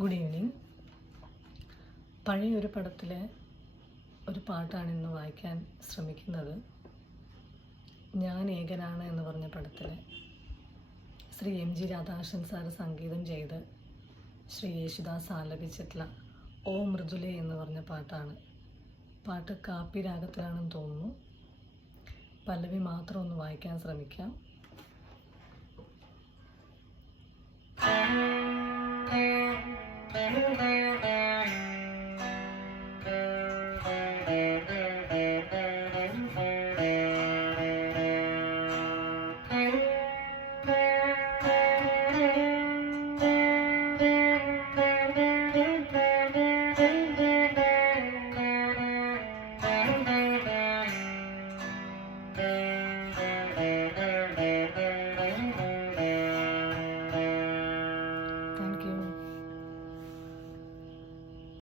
Good evening. പഴയൊരു പടത്തിലെ ഒരു പാട്ടാണ് ഇന്ന് വായിക്കാൻ ശ്രമിക്കുന്നത്. ഞാൻ ഏകനാണ് എന്ന് പറഞ്ഞ പടത്തിലെ ശ്രീ MG രാധാകൃഷ്ണൻ സാറ് സംഗീതം ചെയ്ത് ശ്രീ യേശുദാസ് ആലപിച്ചിട്ടുള്ള ഓ മൃദുലേ എന്ന് പറഞ്ഞ പാട്ടാണ്. പാട്ട് കാപ്പി രാഗത്തിലാണെന്ന് തോന്നുന്നു. പല്ലവി മാത്രം ഒന്ന് വായിക്കാൻ ശ്രമിക്കാം.